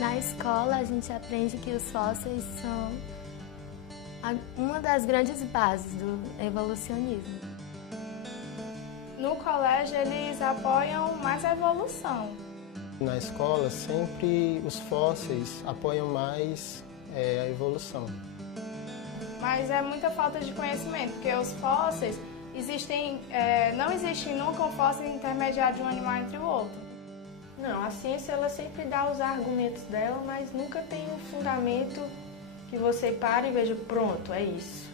Na escola, a gente aprende que os fósseis são uma das grandes bases do evolucionismo. No colégio, eles apoiam mais a evolução. Na escola, sempre os fósseis apoiam mais a evolução. Mas é muita falta de conhecimento, porque os fósseis não existe nunca um fóssil intermediário de um animal entre o outro. Não, a ciência ela sempre dá os argumentos dela, mas nunca tem um fundamento que você pare e veja, pronto, é isso.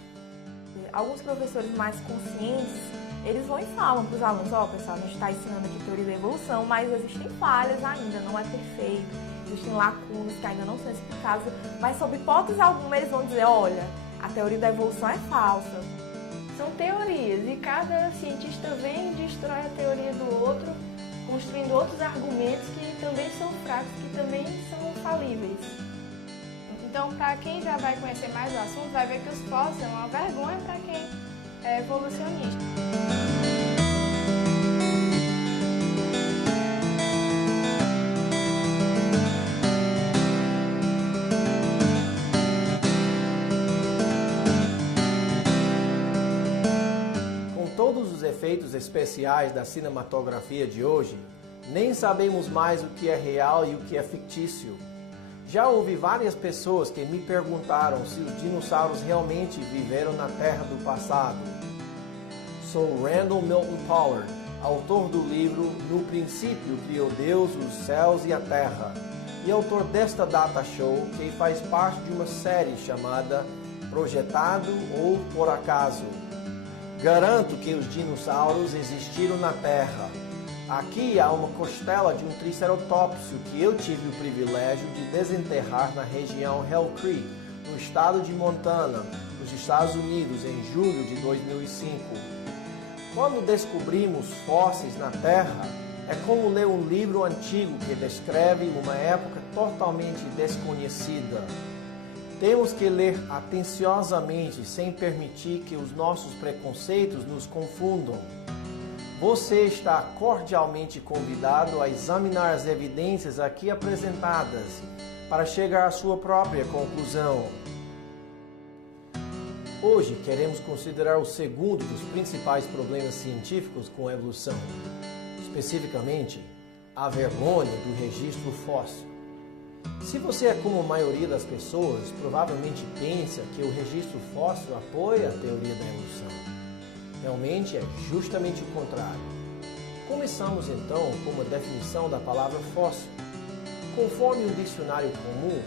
Alguns professores mais conscientes, eles vão e falam para os alunos, pessoal, a gente está ensinando aqui teoria da evolução, mas existem falhas ainda, não é perfeito, existem lacunas que ainda não são explicadas, mas sob hipótese alguma eles vão dizer, olha, a teoria da evolução é falsa. São teorias e cada cientista vem e destrói a teoria do outro, construindo outros argumentos que também são fracos, que também são falíveis. Então, para quem já vai conhecer mais o assunto, vai ver que os fósseis são uma vergonha para quem é evolucionista. Todos os efeitos especiais da cinematografia de hoje, nem sabemos mais o que é real e o que é fictício. Já ouvi várias pessoas que me perguntaram se os dinossauros realmente viveram na Terra do passado. Sou Randall Milton Pollard, autor do livro No Princípio Criou Deus os Céus e a Terra, e autor desta data show que faz parte de uma série chamada Projetado ou Por Acaso. Garanto que os dinossauros existiram na Terra. Aqui há uma costela de um triceratopsio que eu tive o privilégio de desenterrar na região Hell Creek, no estado de Montana, nos Estados Unidos, em julho de 2005. Quando descobrimos fósseis na Terra, é como ler um livro antigo que descreve uma época totalmente desconhecida. Temos que ler atenciosamente, sem permitir que os nossos preconceitos nos confundam. Você está cordialmente convidado a examinar as evidências aqui apresentadas para chegar à sua própria conclusão. Hoje queremos considerar o segundo dos principais problemas científicos com a evolução, especificamente a vergonha do registro fóssil. Se você é como a maioria das pessoas, provavelmente pensa que o registro fóssil apoia a teoria da evolução. Realmente é justamente o contrário. Começamos então com uma definição da palavra fóssil. Conforme um dicionário comum,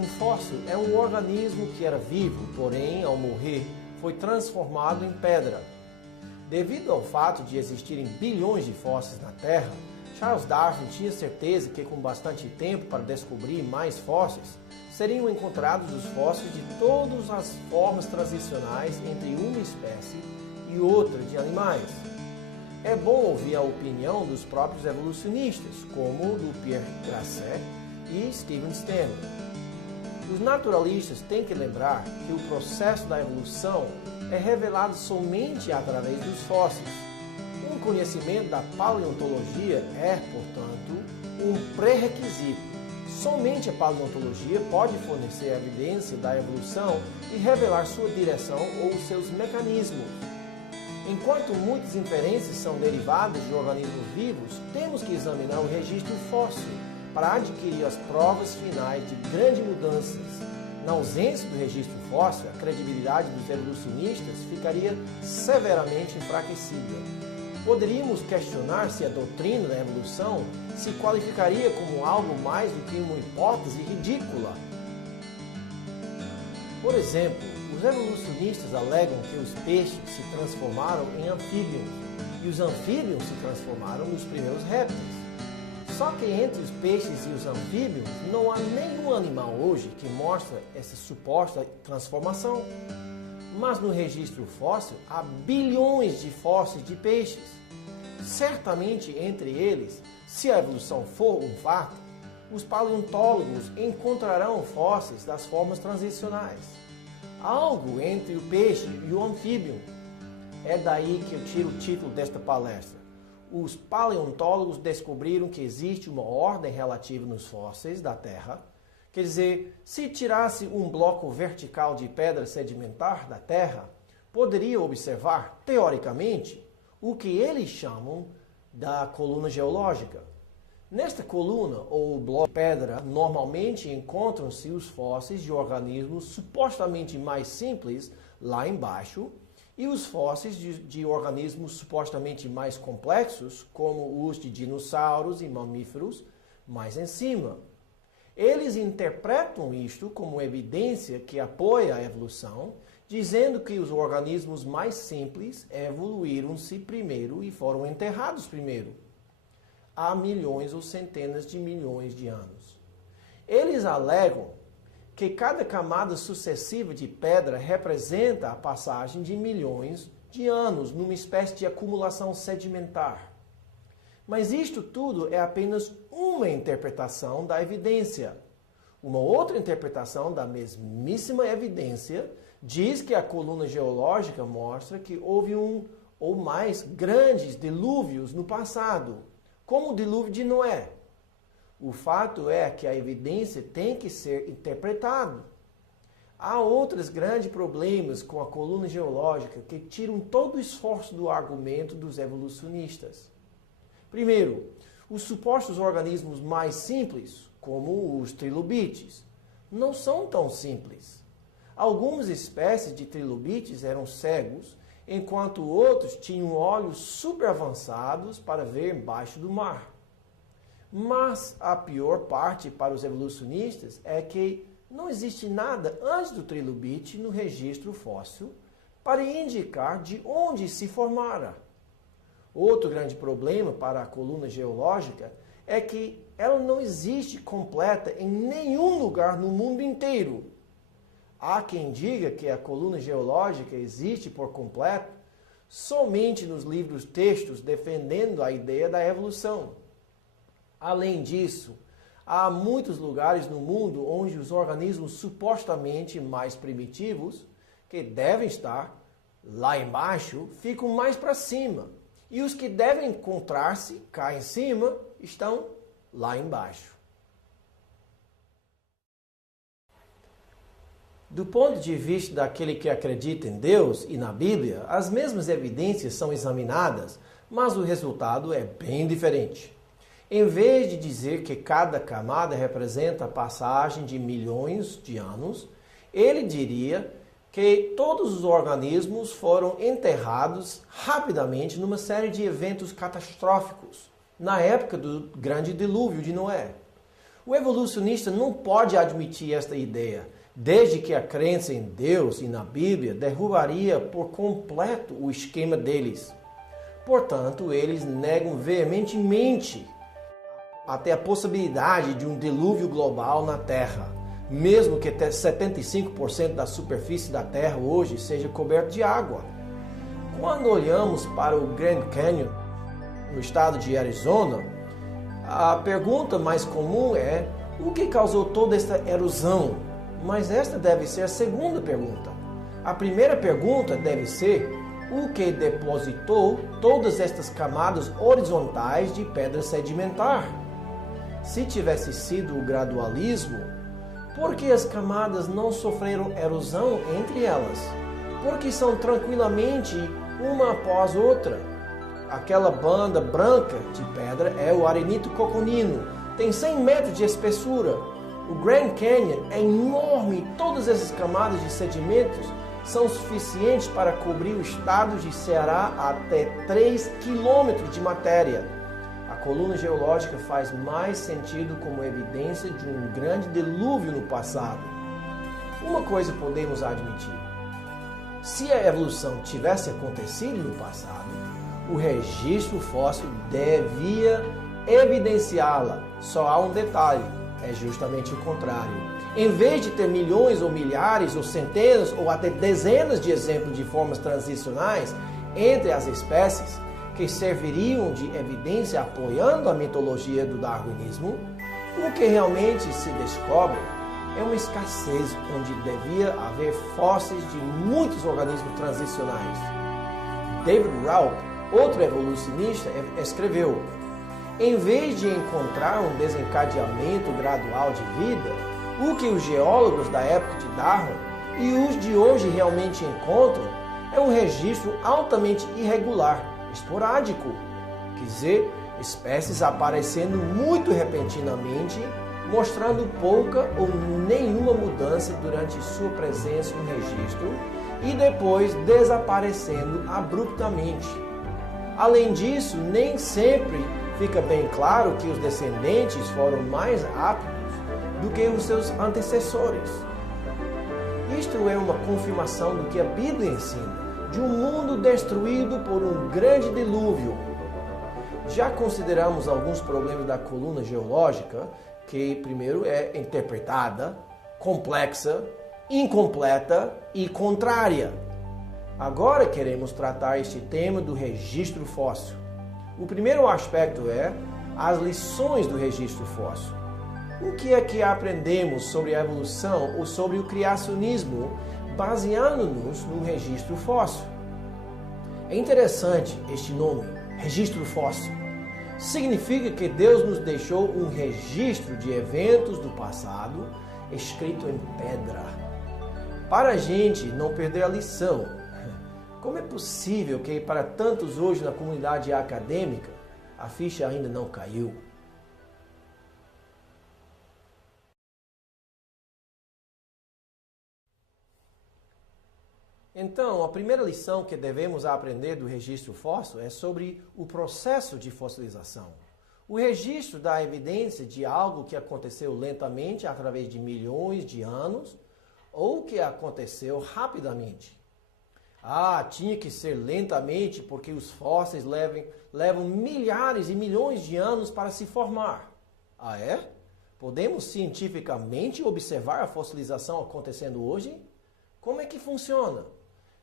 um fóssil é um organismo que era vivo, porém, ao morrer, foi transformado em pedra. Devido ao fato de existirem bilhões de fósseis na Terra, Charles Darwin tinha certeza que, com bastante tempo para descobrir mais fósseis, seriam encontrados os fósseis de todas as formas transicionais entre uma espécie e outra de animais. É bom ouvir a opinião dos próprios evolucionistas, como do Pierre Grasset e Steven Stanley. Os naturalistas têm que lembrar que o processo da evolução é revelado somente através dos fósseis. Um conhecimento da paleontologia é, portanto, um pré-requisito. Somente a paleontologia pode fornecer evidência da evolução e revelar sua direção ou seus mecanismos. Enquanto muitas inferências são derivadas de organismos vivos, temos que examinar o registro fóssil para adquirir as provas finais de grandes mudanças. Na ausência do registro fóssil, a credibilidade dos evolucionistas ficaria severamente enfraquecida. Poderíamos questionar se a doutrina da evolução se qualificaria como algo mais do que uma hipótese ridícula. Por exemplo, os evolucionistas alegam que os peixes se transformaram em anfíbios e os anfíbios se transformaram nos primeiros répteis. Só que entre os peixes e os anfíbios não há nenhum animal hoje que mostra essa suposta transformação. Mas no registro fóssil há bilhões de fósseis de peixes. Certamente entre eles, se a evolução for um fato, os paleontólogos encontrarão fósseis das formas transicionais. Algo entre o peixe e o anfíbio. É daí que eu tiro o título desta palestra. os paleontólogos descobriram que existe uma ordem relativa nos fósseis da Terra. Quer dizer, se tirasse um bloco vertical de pedra sedimentar da Terra, poderia observar, teoricamente, o que eles chamam da coluna geológica. Nesta coluna, ou bloco de pedra, normalmente encontram-se os fósseis de organismos supostamente mais simples lá embaixo e os fósseis de organismos supostamente mais complexos, como os de dinossauros e mamíferos, mais em cima. Eles interpretam isto como evidência que apoia a evolução, dizendo que os organismos mais simples evoluíram-se primeiro e foram enterrados primeiro, há milhões ou centenas de milhões de anos. Eles alegam que cada camada sucessiva de pedra representa a passagem de milhões de anos numa espécie de acumulação sedimentar. Mas isto tudo é apenas uma interpretação da evidência. Uma outra interpretação da mesmíssima evidência diz que a coluna geológica mostra que houve um ou mais grandes dilúvios no passado, como o dilúvio de Noé. O fato é que a evidência tem que ser interpretada. Há outros grandes problemas com a coluna geológica que tiram todo o esforço do argumento dos evolucionistas. Primeiro, os supostos organismos mais simples, como os trilobites, não são tão simples. Algumas espécies de trilobites eram cegos, enquanto outros tinham olhos super avançados para ver embaixo do mar. Mas a pior parte para os evolucionistas é que não existe nada antes do trilobite no registro fóssil para indicar de onde se formara. Outro grande problema para a coluna geológica é que ela não existe completa em nenhum lugar no mundo inteiro. Há quem diga que a coluna geológica existe por completo somente nos livros textos defendendo a ideia da evolução. Além disso, há muitos lugares no mundo onde os organismos supostamente mais primitivos, que devem estar lá embaixo, ficam mais para cima. E os que devem encontrar-se cá em cima estão lá embaixo. Do ponto de vista daquele que acredita em Deus e na Bíblia, as mesmas evidências são examinadas, mas o resultado é bem diferente. Em vez de dizer que cada camada representa a passagem de milhões de anos, ele diria que todos os organismos foram enterrados rapidamente numa série de eventos catastróficos, na época do grande dilúvio de Noé. O evolucionista não pode admitir esta ideia, desde que a crença em Deus e na Bíblia derrubaria por completo o esquema deles. Portanto, eles negam veementemente até a possibilidade de um dilúvio global na Terra, mesmo que até 75% da superfície da Terra hoje seja coberta de água. Quando olhamos para o Grand Canyon, no estado de Arizona, a pergunta mais comum é: o que causou toda esta erosão? Mas esta deve ser a segunda pergunta. A primeira pergunta deve ser: o que depositou todas estas camadas horizontais de pedra sedimentar? Se tivesse sido o gradualismo, por que as camadas não sofreram erosão entre elas? Porque são tranquilamente uma após outra. Aquela banda branca de pedra é o arenito coconino, tem 100 metros de espessura. O Grand Canyon é enorme e todas essas camadas de sedimentos são suficientes para cobrir o estado de Ceará até 3 quilômetros de matéria. A coluna geológica faz mais sentido como evidência de um grande dilúvio no passado. Uma coisa podemos admitir: se a evolução tivesse acontecido no passado, o registro fóssil devia evidenciá-la. Só há um detalhe: é justamente o contrário. Em vez de ter milhões ou milhares ou centenas ou até dezenas de exemplos de formas transicionais entre as espécies, que serviriam de evidência apoiando a mitologia do darwinismo, o que realmente se descobre é uma escassez onde devia haver fósseis de muitos organismos transicionais. David Raup outro evolucionista, escreveu: em vez de encontrar um desencadeamento gradual de vida, o que os geólogos da época de Darwin e os de hoje realmente encontram é um registro altamente irregular, esporádico, quer dizer, espécies aparecendo muito repentinamente, mostrando pouca ou nenhuma mudança durante sua presença no registro e depois desaparecendo abruptamente. Além disso, nem sempre fica bem claro que os descendentes foram mais aptos do que os seus antecessores. Isto é uma confirmação do que a Bíblia ensina, de um mundo destruído por um grande dilúvio. Já consideramos alguns problemas da coluna geológica, que primeiro é interpretada, complexa, incompleta e contrária. Agora queremos tratar este tema do registro fóssil. O primeiro aspecto é as lições do registro fóssil. O que é que aprendemos sobre a evolução ou sobre o criacionismo baseando-nos no registro fóssil? É interessante este nome, registro fóssil. Significa que Deus nos deixou um registro de eventos do passado escrito em pedra. Para a gente não perder a lição, como é possível que para tantos hoje na comunidade acadêmica a ficha ainda não caiu? Então, a primeira lição que devemos aprender do registro fóssil é sobre o processo de fossilização. O registro dá evidência de algo que aconteceu lentamente através de milhões de anos ou que aconteceu rapidamente. Tinha que ser lentamente porque os fósseis levam milhares e milhões de anos para se formar. É? Podemos cientificamente observar a fossilização acontecendo hoje? Como é que funciona?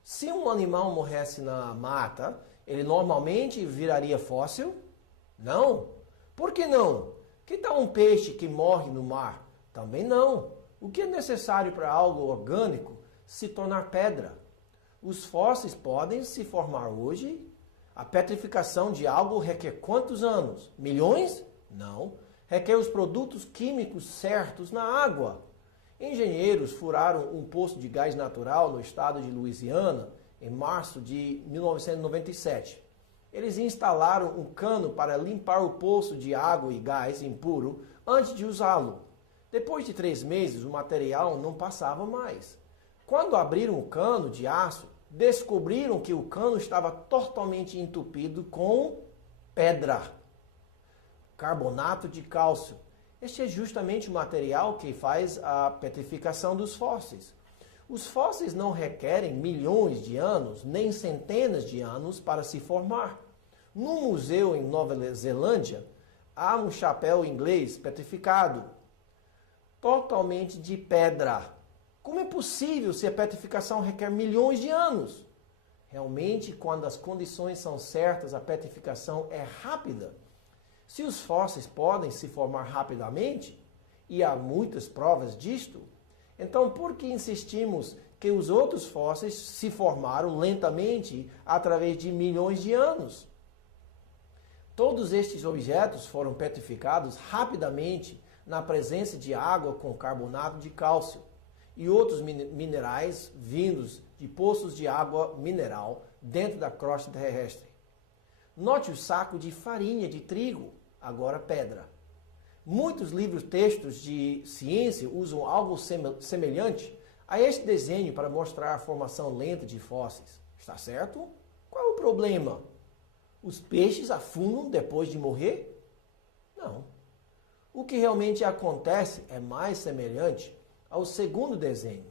Se um animal morresse na mata, ele normalmente viraria fóssil? Não. Por que não? Que tal um peixe que morre no mar? Também não. O que é necessário para algo orgânico se tornar pedra? Os fósseis podem se formar hoje? A petrificação de algo requer quantos anos? Milhões? Não. Requer os produtos químicos certos na água. Engenheiros furaram um poço de gás natural no estado de Louisiana em março de 1997. Eles instalaram um cano para limpar o poço de água e gás impuro antes de usá-lo. Depois de 3 meses, o material não passava mais. Quando abriram o cano de aço, descobriram que o cano estava totalmente entupido com pedra, carbonato de cálcio. Este é justamente o material que faz a petrificação dos fósseis. Os fósseis não requerem milhões de anos, nem centenas de anos para se formar. No museu em Nova Zelândia, há um chapéu inglês petrificado, totalmente de pedra. Como é possível se a petrificação requer milhões de anos? Realmente, quando as condições são certas, a petrificação é rápida. Se os fósseis podem se formar rapidamente, e há muitas provas disto, então por que insistimos que os outros fósseis se formaram lentamente através de milhões de anos? Todos estes objetos foram petrificados rapidamente na presença de água com carbonato de cálcio e outros minerais vindos de poços de água mineral dentro da crosta terrestre. Note o saco de farinha de trigo, agora pedra. Muitos livros-textos de ciência usam algo semelhante a este desenho para mostrar a formação lenta de fósseis. Está certo? Qual é o problema? Os peixes afundam depois de morrer? Não. O que realmente acontece é mais semelhante ao segundo desenho.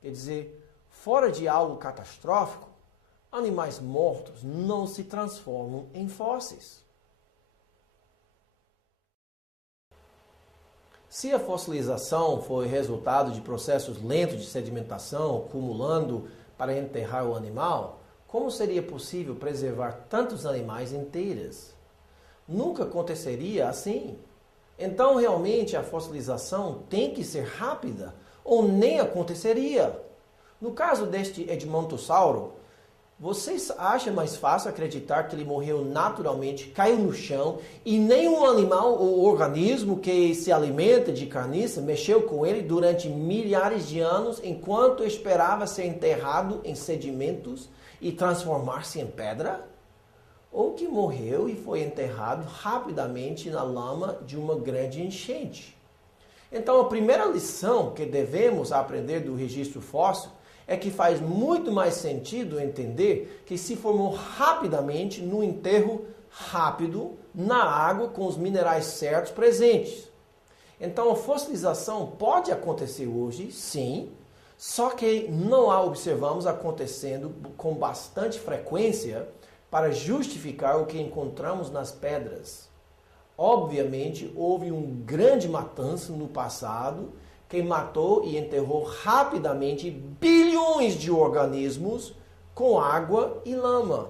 Quer dizer, fora de algo catastrófico, animais mortos não se transformam em fósseis. Se a fossilização foi resultado de processos lentos de sedimentação acumulando para enterrar o animal, como seria possível preservar tantos animais inteiros? Nunca aconteceria assim. Então, realmente, a fossilização tem que ser rápida ou nem aconteceria. No caso deste Edmontossauro, Vocês acham mais fácil acreditar que ele morreu naturalmente, caiu no chão e nenhum animal ou organismo que se alimenta de carniça mexeu com ele durante milhares de anos enquanto esperava ser enterrado em sedimentos e transformar-se em pedra? Ou que morreu e foi enterrado rapidamente na lama de uma grande enchente? Então, a primeira lição que devemos aprender do registro fóssil é que faz muito mais sentido entender que se formou rapidamente no enterro rápido, na água, com os minerais certos presentes. Então, a fossilização pode acontecer hoje, sim, só que não a observamos acontecendo com bastante frequência para justificar o que encontramos nas pedras. Obviamente, houve um grande matança no passado que matou e enterrou rapidamente bilhões de organismos com água e lama.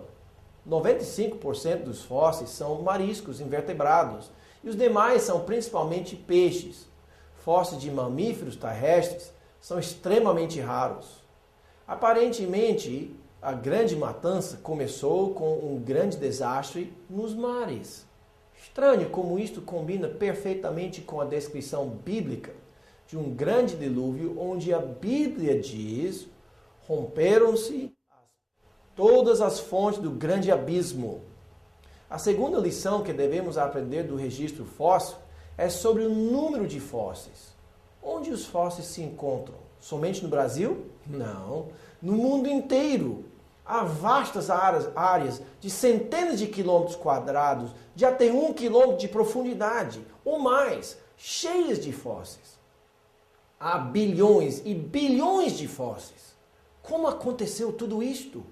95% dos fósseis são mariscos invertebrados e os demais são principalmente peixes. Fósseis de mamíferos terrestres são extremamente raros. Aparentemente, a grande matança começou com um grande desastre nos mares. Estranho como isto combina perfeitamente com a descrição bíblica de um grande dilúvio, onde a Bíblia diz: romperam-se todas as fontes do grande abismo. A segunda lição que devemos aprender do registro fóssil é sobre o número de fósseis. Onde os fósseis se encontram? Somente no Brasil? Não. No mundo inteiro. Há vastas áreas de centenas de quilômetros quadrados, de até 1 quilômetro de profundidade, ou mais, cheias de fósseis. Há bilhões e bilhões de fósseis. Como aconteceu tudo isto?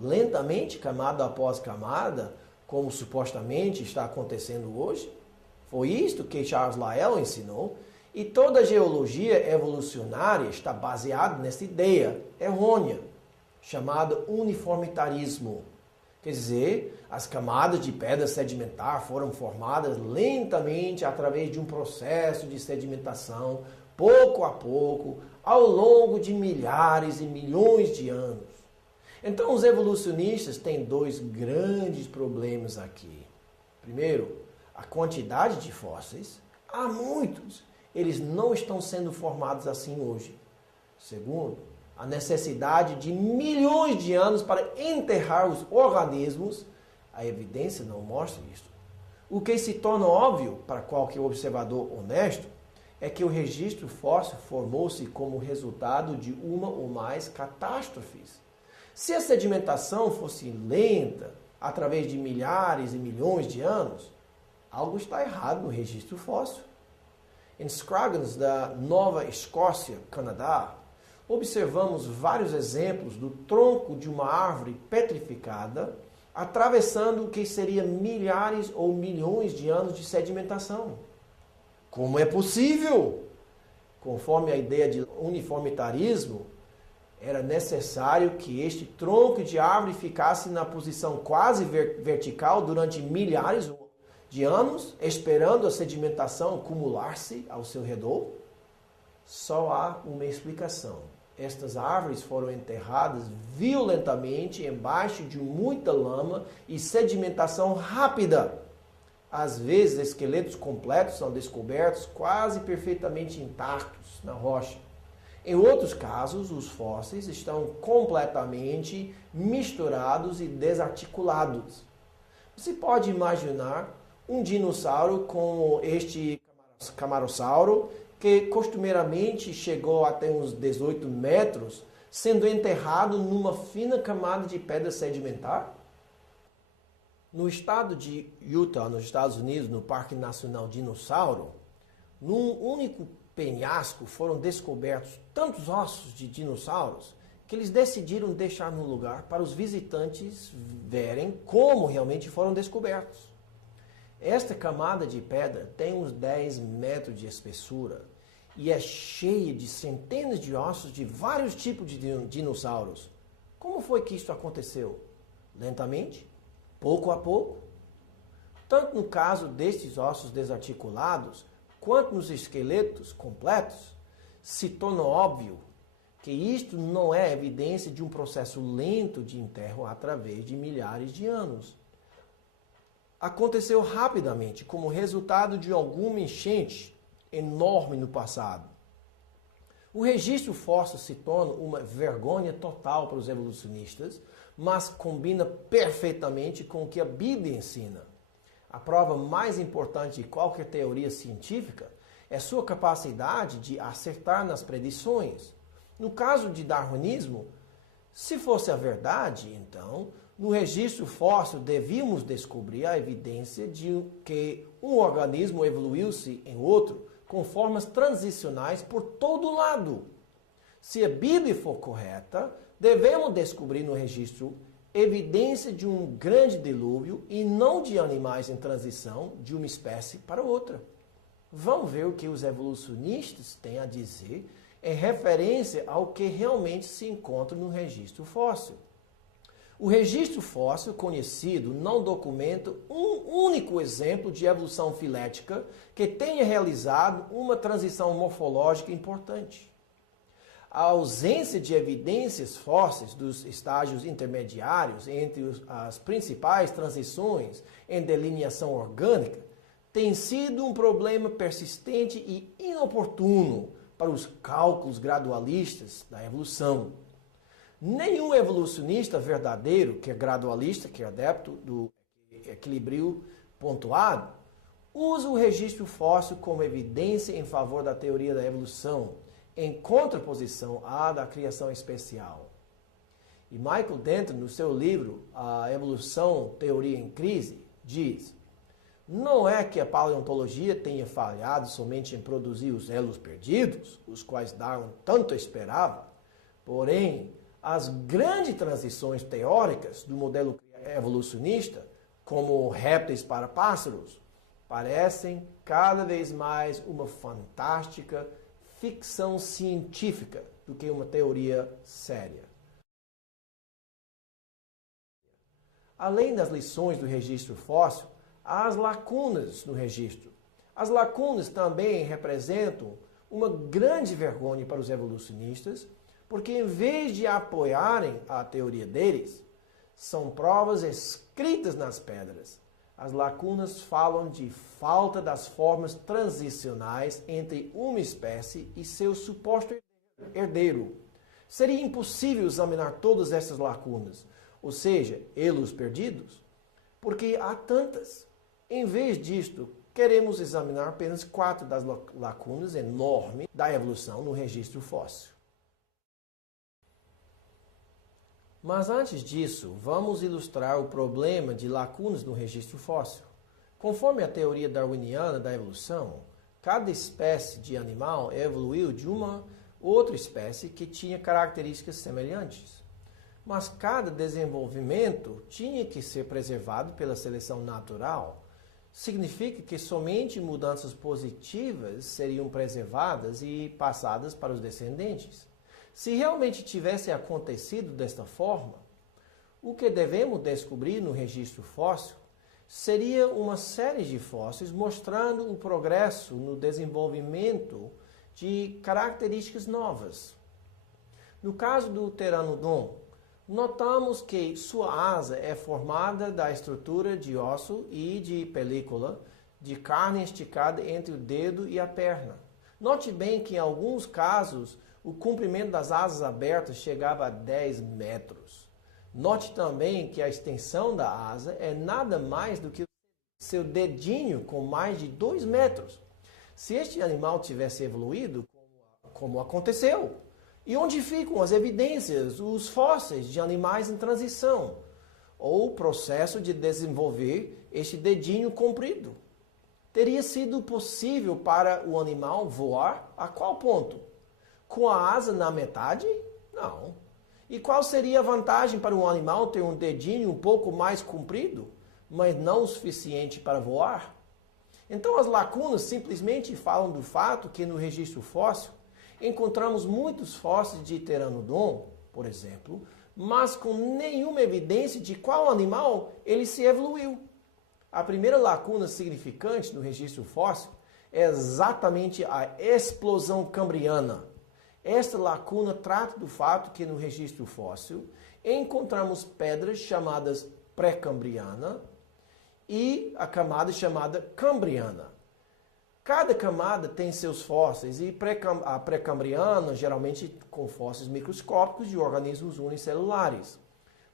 Lentamente, camada após camada, como supostamente está acontecendo hoje? Foi isto que Charles Lyell ensinou, e toda a geologia evolucionária está baseada nessa ideia errônea, chamada uniformitarismo. Quer dizer, as camadas de pedra sedimentar foram formadas lentamente através de um processo de sedimentação, pouco a pouco, ao longo de milhares e milhões de anos. Então, os evolucionistas têm dois grandes problemas aqui. Primeiro, a quantidade de fósseis. Há muitos. Eles não estão sendo formados assim hoje. Segundo, a necessidade de milhões de anos para enterrar os organismos. A evidência não mostra isso. O que se torna óbvio para qualquer observador honesto é que o registro fóssil formou-se como resultado de uma ou mais catástrofes. Se a sedimentação fosse lenta, através de milhares e milhões de anos, algo está errado no registro fóssil. Em Scroggins, da Nova Escócia, Canadá, observamos vários exemplos do tronco de uma árvore petrificada atravessando o que seria milhares ou milhões de anos de sedimentação. Como é possível? Conforme a ideia de uniformitarismo, era necessário que este tronco de árvore ficasse na posição quase vertical durante milhares de anos, esperando a sedimentação acumular-se ao seu redor? Só há uma explicação. Estas árvores foram enterradas violentamente embaixo de muita lama e sedimentação rápida. Às vezes, esqueletos completos são descobertos quase perfeitamente intactos na rocha. Em outros casos, os fósseis estão completamente misturados e desarticulados. Você pode imaginar um dinossauro como este Camarossauro, que costumeiramente chegou até uns 18 metros, sendo enterrado numa fina camada de pedra sedimentar? No estado de Utah, nos Estados Unidos, no Parque Nacional Dinossauro, num único penhasco foram descobertos tantos ossos de dinossauros que eles decidiram deixar no lugar para os visitantes verem como realmente foram descobertos. Esta camada de pedra tem uns 10 metros de espessura e é cheia de centenas de ossos de vários tipos de dinossauros. Como foi que isso aconteceu? Lentamente? Pouco a pouco? Tanto no caso destes ossos desarticulados, quanto nos esqueletos completos, se torna óbvio que isto não é evidência de um processo lento de enterro através de milhares de anos. Aconteceu rapidamente como resultado de alguma enchente enorme no passado. O registro fóssil se torna uma vergonha total para os evolucionistas, mas combina perfeitamente com o que a Bíblia ensina. A prova mais importante de qualquer teoria científica é sua capacidade de acertar nas predições. No caso de darwinismo, se fosse a verdade, então, no registro fóssil devíamos descobrir a evidência de que um organismo evoluiu-se em outro com formas transicionais por todo lado. Se a Bíblia for correta, devemos descobrir no registro evidência de um grande dilúvio e não de animais em transição de uma espécie para outra. Vamos ver o que os evolucionistas têm a dizer em referência ao que realmente se encontra no registro fóssil. O registro fóssil conhecido não documenta um único exemplo de evolução filética que tenha realizado uma transição morfológica importante. A ausência de evidências fósseis dos estágios intermediários entre as principais transições em delineação orgânica tem sido um problema persistente e inoportuno para os cálculos gradualistas da evolução. Nenhum evolucionista verdadeiro, que é gradualista, que é adepto do equilíbrio pontuado, usa o registro fóssil como evidência em favor da teoria da evolução, em contraposição à da criação especial. E Michael Denton, no seu livro A Evolução, Teoria em Crise, diz: não é que a paleontologia tenha falhado somente em produzir os elos perdidos, os quais Darwin tanto esperava, porém, as grandes transições teóricas do modelo evolucionista, como répteis para pássaros, parecem cada vez mais uma fantástica ficção científica do que uma teoria séria. Além das lições do registro fóssil, há as lacunas no registro. As lacunas também representam uma grande vergonha para os evolucionistas, porque em vez de apoiarem a teoria deles, são provas escritas nas pedras. As lacunas falam de falta das formas transicionais entre uma espécie e seu suposto herdeiro. Seria impossível examinar todas essas lacunas, ou seja, elos perdidos, porque há tantas. Em vez disto, queremos examinar apenas 4 das lacunas enormes da evolução no registro fóssil. Mas antes disso, vamos ilustrar o problema de lacunas no registro fóssil. Conforme a teoria darwiniana da evolução, cada espécie de animal evoluiu de uma outra espécie que tinha características semelhantes. Mas cada desenvolvimento tinha que ser preservado pela seleção natural. Significa que somente mudanças positivas seriam preservadas e passadas para os descendentes. Se realmente tivesse acontecido desta forma, o que devemos descobrir no registro fóssil seria uma série de fósseis mostrando o progresso no desenvolvimento de características novas. No caso do Pteranodon, notamos que sua asa é formada da estrutura de osso e de película de carne esticada entre o dedo e a perna. Note bem que em alguns casos o comprimento das asas abertas chegava a 10 metros. Note também que a extensão da asa é nada mais do que seu dedinho com mais de 2 metros. Se este animal tivesse evoluído, como aconteceu, e onde ficam as evidências, os fósseis de animais em transição, ou o processo de desenvolver este dedinho comprido? Teria sido possível para o animal voar a qual ponto? Com a asa na metade? Não. E qual seria a vantagem para um animal ter um dedinho um pouco mais comprido, mas não o suficiente para voar? Então as lacunas simplesmente falam do fato que no registro fóssil encontramos muitos fósseis de Pteranodon, por exemplo, mas com nenhuma evidência de qual animal ele se evoluiu. A primeira lacuna significante no registro fóssil é exatamente a explosão cambriana. Esta lacuna trata do fato que no registro fóssil encontramos pedras chamadas pré-cambriana e a camada chamada cambriana. Cada camada tem seus fósseis e a pré-cambriana geralmente com fósseis microscópicos de organismos unicelulares.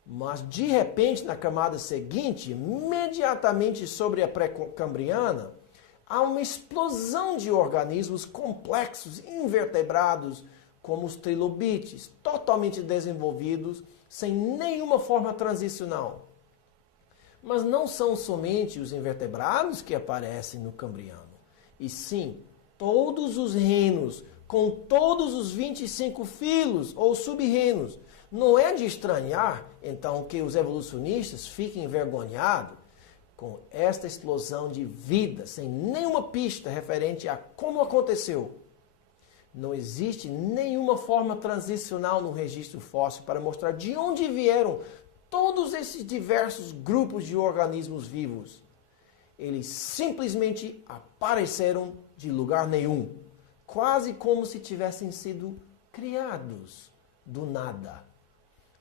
Mas de repente na camada seguinte, imediatamente sobre a pré-cambriana, há uma explosão de organismos complexos, invertebrados, como os trilobites, totalmente desenvolvidos, sem nenhuma forma transicional. Mas não são somente os invertebrados que aparecem no cambriano, e sim todos os reinos, com todos os 25 filos ou sub-reinos. Não é de estranhar, então, que os evolucionistas fiquem envergonhados com esta explosão de vida, sem nenhuma pista referente a como aconteceu. Não existe nenhuma forma transicional no registro fóssil para mostrar de onde vieram todos esses diversos grupos de organismos vivos. Eles simplesmente apareceram de lugar nenhum, quase como se tivessem sido criados do nada.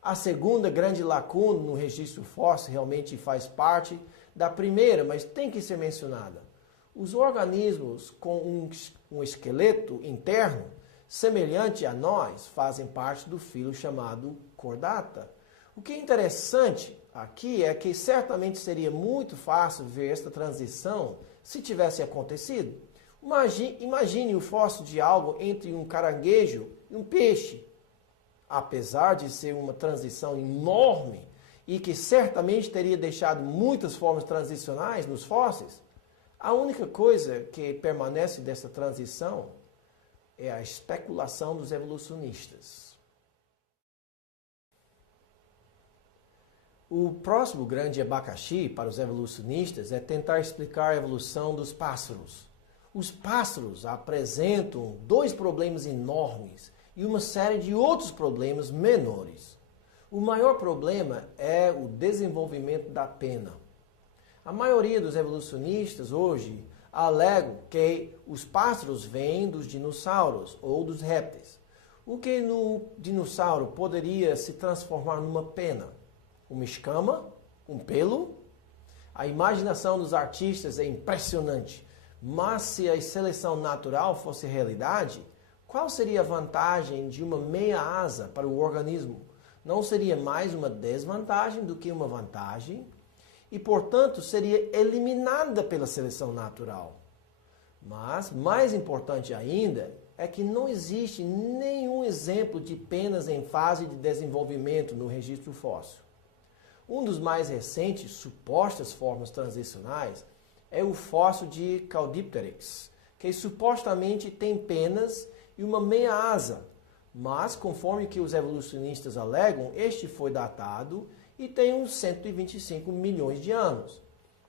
A segunda grande lacuna no registro fóssil realmente faz parte da primeira, mas tem que ser mencionada. Os organismos com um esqueleto interno semelhante a nós fazem parte do filo chamado Chordata. O que é interessante aqui é que certamente seria muito fácil ver esta transição se tivesse acontecido. Imagine o fóssil de algo entre um caranguejo e um peixe. Apesar de ser uma transição enorme e que certamente teria deixado muitas formas transicionais nos fósseis, a única coisa que permanece dessa transição é a especulação dos evolucionistas. O próximo grande abacaxi para os evolucionistas é tentar explicar a evolução dos pássaros. Os pássaros apresentam dois problemas enormes e uma série de outros problemas menores. O maior problema é o desenvolvimento da pena. A maioria dos evolucionistas hoje alegam que os pássaros vêm dos dinossauros ou dos répteis. O que no dinossauro poderia se transformar numa pena? Uma escama? Um pelo? A imaginação dos artistas é impressionante, mas se a seleção natural fosse realidade, qual seria a vantagem de uma meia asa para o organismo? Não seria mais uma desvantagem do que uma vantagem? E, portanto, seria eliminada pela seleção natural. Mas, mais importante ainda, é que não existe nenhum exemplo de penas em fase de desenvolvimento no registro fóssil. Um dos mais recentes supostas formas transicionais é o fóssil de Caudipteryx, que supostamente tem penas e uma meia asa, mas conforme que os evolucionistas alegam, este foi datado e tem uns 125 milhões de anos.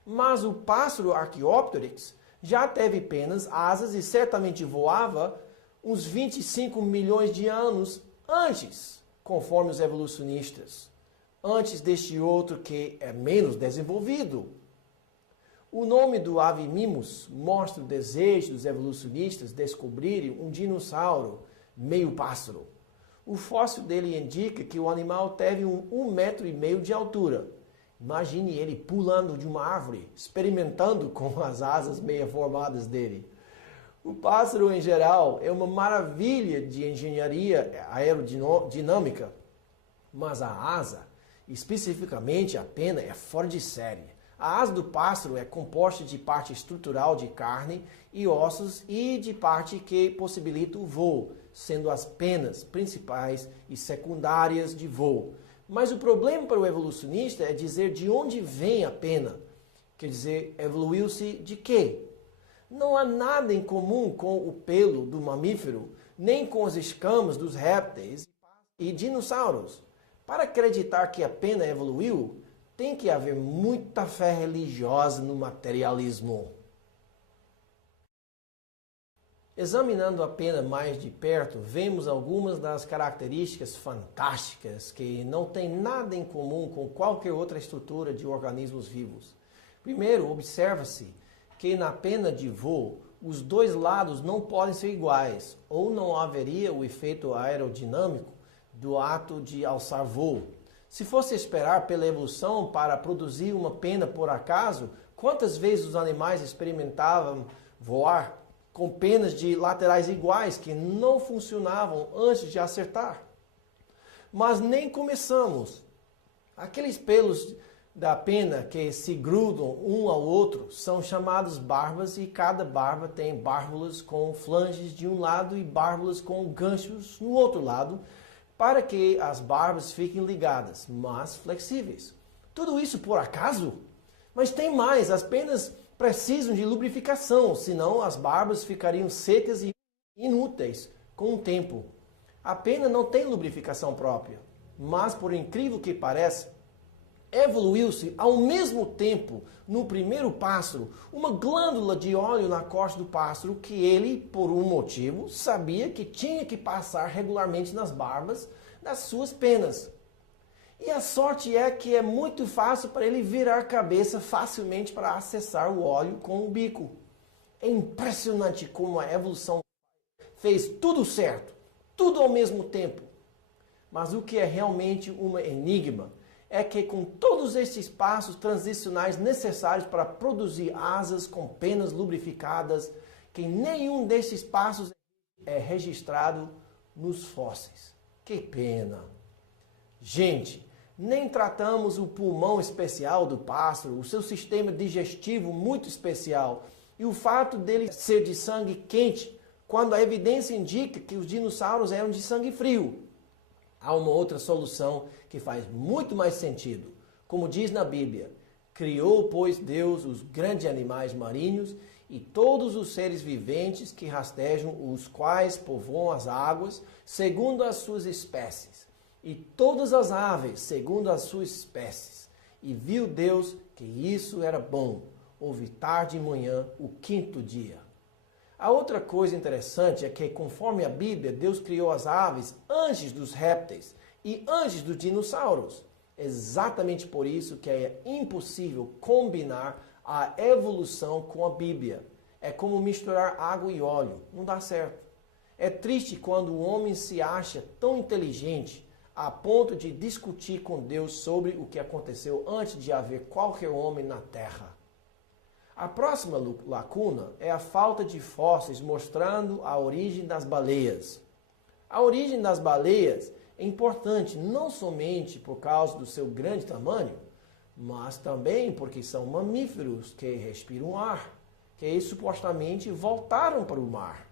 Mas o pássaro Archaeopteryx já teve penas, asas e certamente voava uns 25 milhões de anos antes, conforme os evolucionistas, antes deste outro que é menos desenvolvido. O nome do ave mimus mostra o desejo dos evolucionistas descobrirem um dinossauro meio pássaro. O fóssil dele indica que o animal teve 1,5 metro de altura. Imagine ele pulando de uma árvore, experimentando com as asas meio formadas dele. O pássaro, em geral, é uma maravilha de engenharia aerodinâmica, mas a asa, especificamente a pena, é fora de série. A asa do pássaro é composta de parte estrutural de carne e ossos e de parte que possibilita o voo, sendo as penas principais e secundárias de voo. Mas o problema para o evolucionista é dizer de onde vem a pena. Quer dizer, evoluiu-se de quê? Não há nada em comum com o pelo do mamífero, nem com as escamas dos répteis e dinossauros. Para acreditar que a pena evoluiu, tem que haver muita fé religiosa no materialismo. Examinando a pena mais de perto, vemos algumas das características fantásticas que não têm nada em comum com qualquer outra estrutura de organismos vivos. Primeiro, observa-se que na pena de voo, os dois lados não podem ser iguais, ou não haveria o efeito aerodinâmico do ato de alçar voo. Se fosse esperar pela evolução para produzir uma pena por acaso, quantas vezes os animais experimentavam voar com penas de laterais iguais que não funcionavam antes de acertar? Mas nem começamos. Aqueles pelos da pena que se grudam um ao outro são chamados barbas e cada barba tem bárbulas com flanges de um lado e bárbulas com ganchos no outro lado, para que as barbas fiquem ligadas, mas flexíveis. Tudo isso por acaso? Mas tem mais, as penas precisam de lubrificação, senão as barbas ficariam secas e inúteis com o tempo. A pena não tem lubrificação própria, mas por incrível que pareça, evoluiu-se ao mesmo tempo no primeiro pássaro uma glândula de óleo na costa do pássaro que ele, por um motivo, sabia que tinha que passar regularmente nas barbas das suas penas. E a sorte é que é muito fácil para ele virar a cabeça facilmente para acessar o óleo com o bico. É impressionante como a evolução fez tudo certo, tudo ao mesmo tempo. Mas o que é realmente um enigma é que com todos esses passos transicionais necessários para produzir asas com penas lubrificadas, que nenhum desses passos é registrado nos fósseis. Que pena! Gente, nem tratamos o pulmão especial do pássaro, o seu sistema digestivo muito especial e o fato dele ser de sangue quente, quando a evidência indica que os dinossauros eram de sangue frio. Há uma outra solução que faz muito mais sentido. Como diz na Bíblia, criou, pois, Deus os grandes animais marinhos e todos os seres viventes que rastejam, os quais povoam as águas, segundo as suas espécies, e todas as aves, segundo as suas espécies. E viu Deus que isso era bom. Houve tarde e manhã, o quinto dia. A outra coisa interessante é que, conforme a Bíblia, Deus criou as aves antes dos répteis e antes dos dinossauros. Exatamente por isso que é impossível combinar a evolução com a Bíblia. É como misturar água e óleo. Não dá certo. É triste quando o homem se acha tão inteligente a ponto de discutir com Deus sobre o que aconteceu antes de haver qualquer homem na Terra. A próxima lacuna é a falta de fósseis mostrando a origem das baleias. A origem das baleias é importante não somente por causa do seu grande tamanho, mas também porque são mamíferos que respiram ar, que supostamente voltaram para o mar.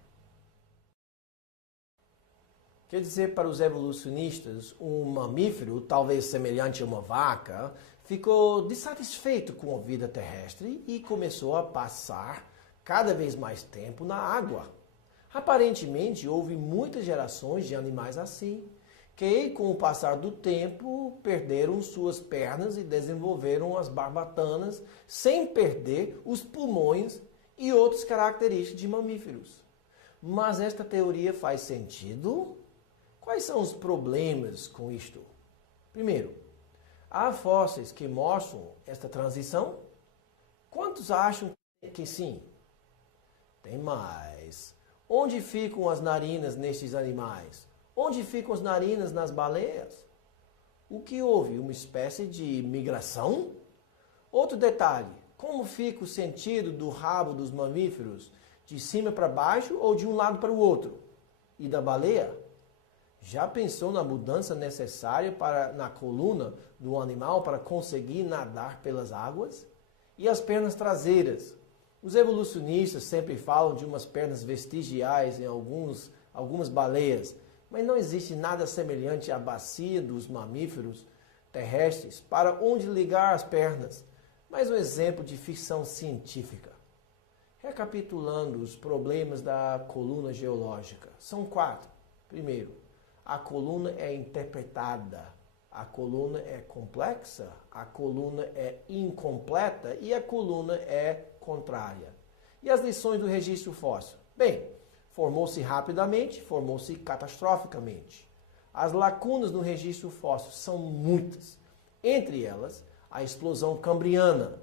Quer dizer, para os evolucionistas, um mamífero, talvez semelhante a uma vaca, ficou dissatisfeito com a vida terrestre e começou a passar cada vez mais tempo na água. Aparentemente, houve muitas gerações de animais assim, que com o passar do tempo perderam suas pernas e desenvolveram as barbatanas sem perder os pulmões e outras características de mamíferos. Mas esta teoria faz sentido? Quais são os problemas com isto? Primeiro, há fósseis que mostram esta transição? Quantos acham que sim? Tem mais. Onde ficam as narinas nestes animais? Onde ficam as narinas nas baleias? O que houve? Uma espécie de migração? Outro detalhe, como fica o sentido do rabo dos mamíferos? De cima para baixo ou de um lado para o outro? E da baleia? Já pensou na mudança necessária na coluna do animal para conseguir nadar pelas águas? E as pernas traseiras? Os evolucionistas sempre falam de umas pernas vestigiais em algumas baleias, mas não existe nada semelhante à bacia dos mamíferos terrestres para onde ligar as pernas. Mais um exemplo de ficção científica. Recapitulando os problemas da coluna geológica. São 4. Primeiro, a coluna é interpretada, a coluna é complexa, a coluna é incompleta e a coluna é contrária. E as lições do registro fóssil? Bem, formou-se rapidamente, formou-se catastroficamente. As lacunas no registro fóssil são muitas. Entre elas, a explosão cambriana,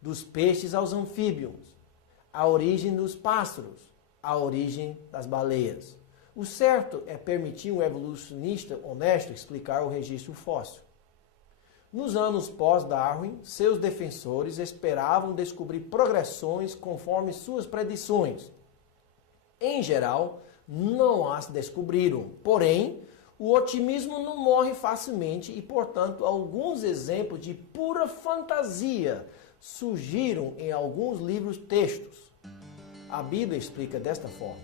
dos peixes aos anfíbios, a origem dos pássaros, a origem das baleias. O certo é permitir um evolucionista honesto explicar o registro fóssil. Nos anos pós-Darwin, seus defensores esperavam descobrir progressões conforme suas predições. Em geral, não as descobriram. Porém, o otimismo não morre facilmente e, portanto, alguns exemplos de pura fantasia surgiram em alguns livros-textos. A Bíblia explica desta forma: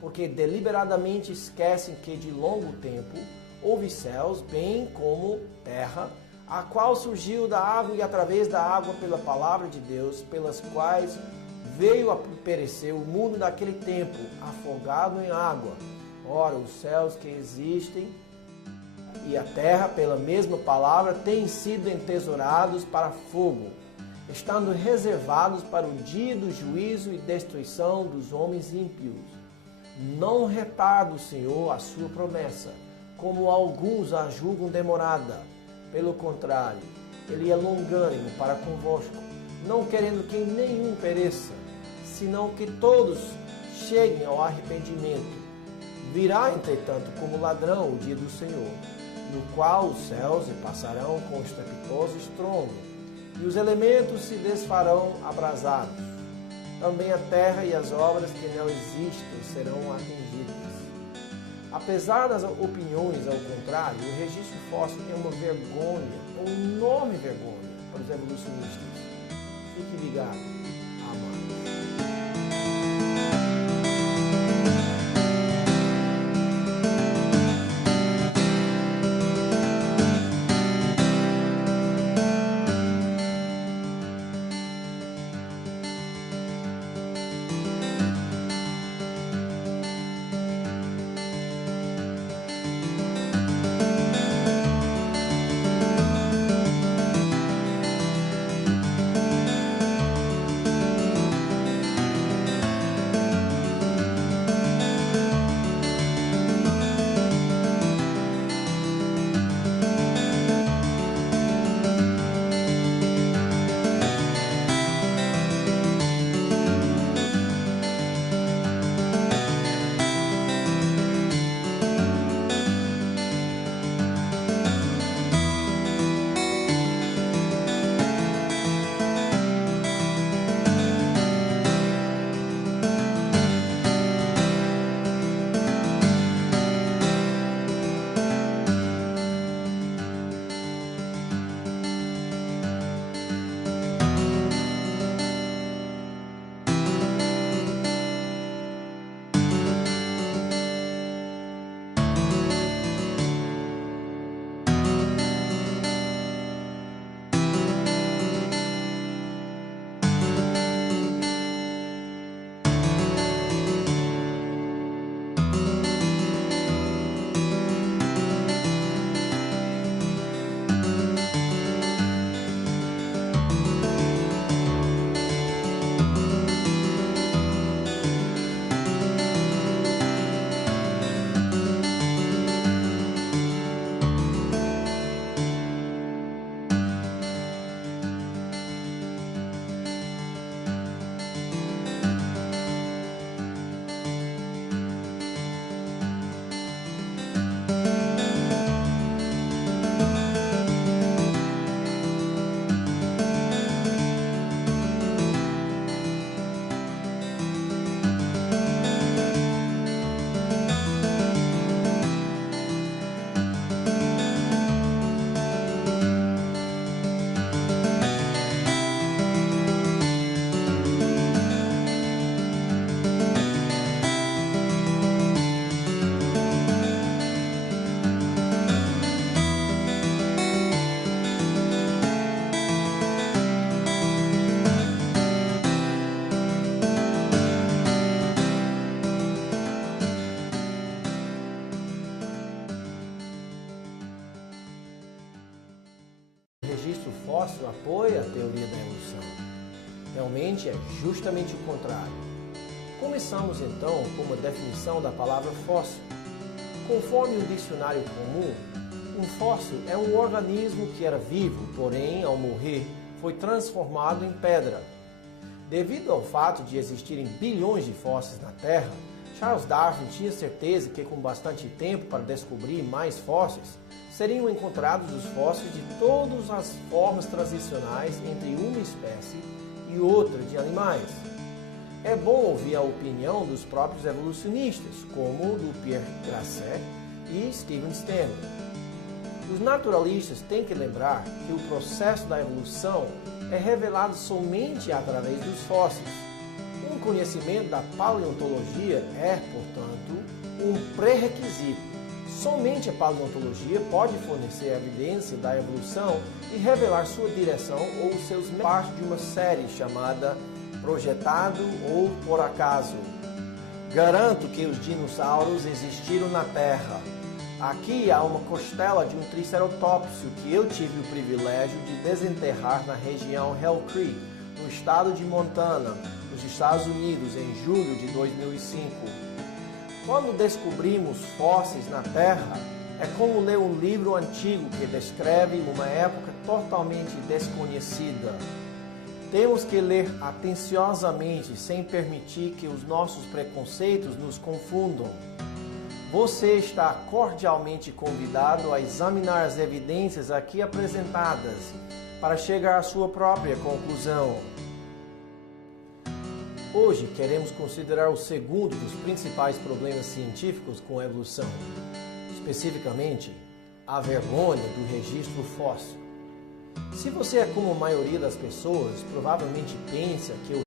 porque deliberadamente esquecem que de longo tempo houve céus, bem como terra, a qual surgiu da água e através da água pela palavra de Deus, pelas quais veio a perecer o mundo naquele tempo, afogado em água. Ora, os céus que existem e a terra, pela mesma palavra, têm sido entesourados para fogo, estando reservados para o dia do juízo e destruição dos homens ímpios. Não retarda o Senhor a sua promessa, como alguns a julgam demorada. Pelo contrário, Ele é longânimo para convosco, não querendo que nenhum pereça, senão que todos cheguem ao arrependimento. Virá, entretanto, como ladrão o dia do Senhor, no qual os céus se passarão com estrepitoso estrondo, e os elementos se desfarão abrasados. Também a terra e as obras que nela existem serão atingidas. Apesar das opiniões ao contrário, o registro fóssil é uma vergonha, uma enorme vergonha para os evolucionistas. Fique ligado. Amém. fóssil apoia a teoria da evolução. Realmente é justamente o contrário. Começamos então com uma definição da palavra fóssil. Conforme o dicionário comum, um fóssil é um organismo que era vivo, porém, ao morrer, foi transformado em pedra. Devido ao fato de existirem bilhões de fósseis na Terra, Charles Darwin tinha certeza que com bastante tempo para descobrir mais fósseis, seriam encontrados os fósseis de todas as formas transicionais entre uma espécie e outra de animais. É bom ouvir a opinião dos próprios evolucionistas, como do Pierre Grasset e Steven Stanley. Os naturalistas têm que lembrar que o processo da evolução é revelado somente através dos fósseis. Um conhecimento da paleontologia é, portanto, um pré-requisito. Somente a paleontologia pode fornecer evidência da evolução e revelar sua direção ou seus parte de uma série chamada Projetado ou Por Acaso. Garanto que os dinossauros existiram na Terra. Aqui há uma costela de um triceratopsio que eu tive o privilégio de desenterrar na região Hell Creek, no estado de Montana, nos Estados Unidos, em julho de 2005. Quando descobrimos fósseis na Terra, é como ler um livro antigo que descreve uma época totalmente desconhecida. Temos que ler atenciosamente, sem permitir que os nossos preconceitos nos confundam. Você está cordialmente convidado a examinar as evidências aqui apresentadas para chegar à sua própria conclusão. Hoje queremos considerar o segundo dos principais problemas científicos com a evolução, especificamente a vergonha do registro fóssil. Se você é como a maioria das pessoas, provavelmente pensa que o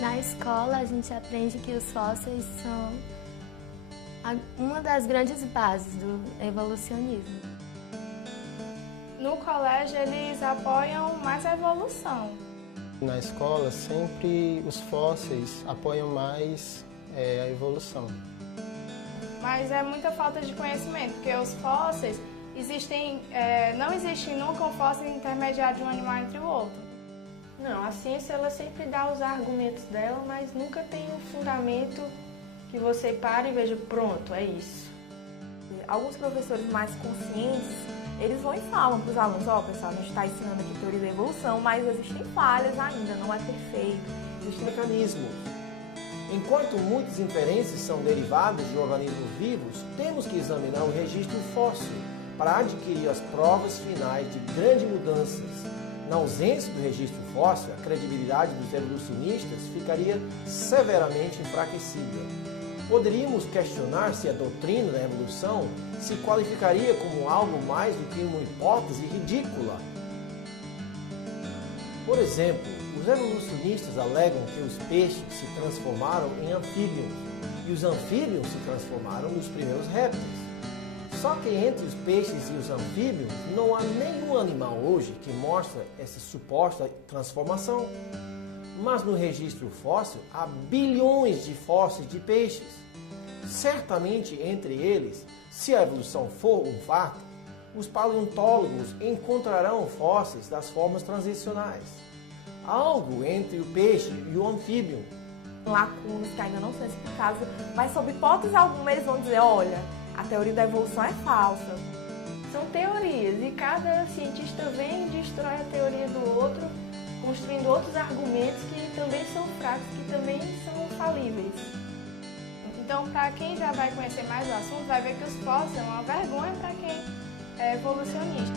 Na escola, a gente aprende que os fósseis são uma das grandes bases do evolucionismo. No colégio, eles apoiam mais a evolução. Na escola, sempre os fósseis apoiam mais a evolução. Mas é muita falta de conhecimento, porque os fósseis não existe nunca um fóssil intermediário de um animal entre o outro. Não, a ciência ela sempre dá os argumentos dela, mas nunca tem um fundamento que você pare e veja, pronto, é isso. Alguns professores mais conscientes, eles vão e falam para os alunos, ó, pessoal, a gente está ensinando aqui teoria da evolução, mas existem falhas ainda, não é perfeito. Existem mecanismos. Enquanto muitas inferências são derivadas de organismos vivos, temos que examinar o registro fóssil para adquirir as provas finais de grandes mudanças. Na ausência do registro fóssil, a credibilidade dos evolucionistas ficaria severamente enfraquecida. Poderíamos questionar se a doutrina da evolução se qualificaria como algo mais do que uma hipótese ridícula. Por exemplo, os evolucionistas alegam que os peixes se transformaram em anfíbios e os anfíbios se transformaram nos primeiros répteis. Só que entre os peixes e os anfíbios não há nenhum animal hoje que mostra essa suposta transformação. Mas no registro fóssil há bilhões de fósseis de peixes. Certamente entre eles, se a evolução for um fato, os paleontólogos encontrarão fósseis das formas transicionais. Algo entre o peixe e o anfíbio. Lacunas que ainda não são explicadas, mas sob hipótese alguma eles vão dizer, olha, a teoria da evolução é falsa. São teorias e cada cientista vem e destrói a teoria do outro, construindo outros argumentos que também são fracos, que também são falíveis. Então, para quem já vai conhecer mais o assunto, vai ver que os fósseis são uma vergonha para quem é evolucionista.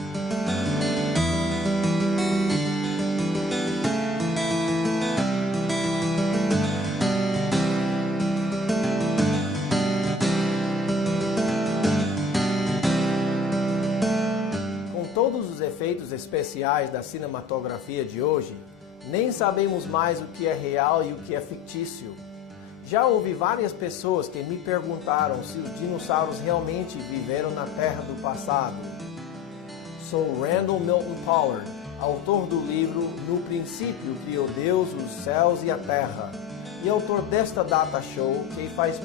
Todos os efeitos especiais da cinematografia de hoje, nem sabemos mais o que é real e o que é fictício. Já ouvi várias pessoas que me perguntaram se os dinossauros realmente viveram na Terra do passado. Sou Randall Milton Pollard, autor do livro No Princípio Criou Deus os Céus e a Terra, e autor desta data show que faz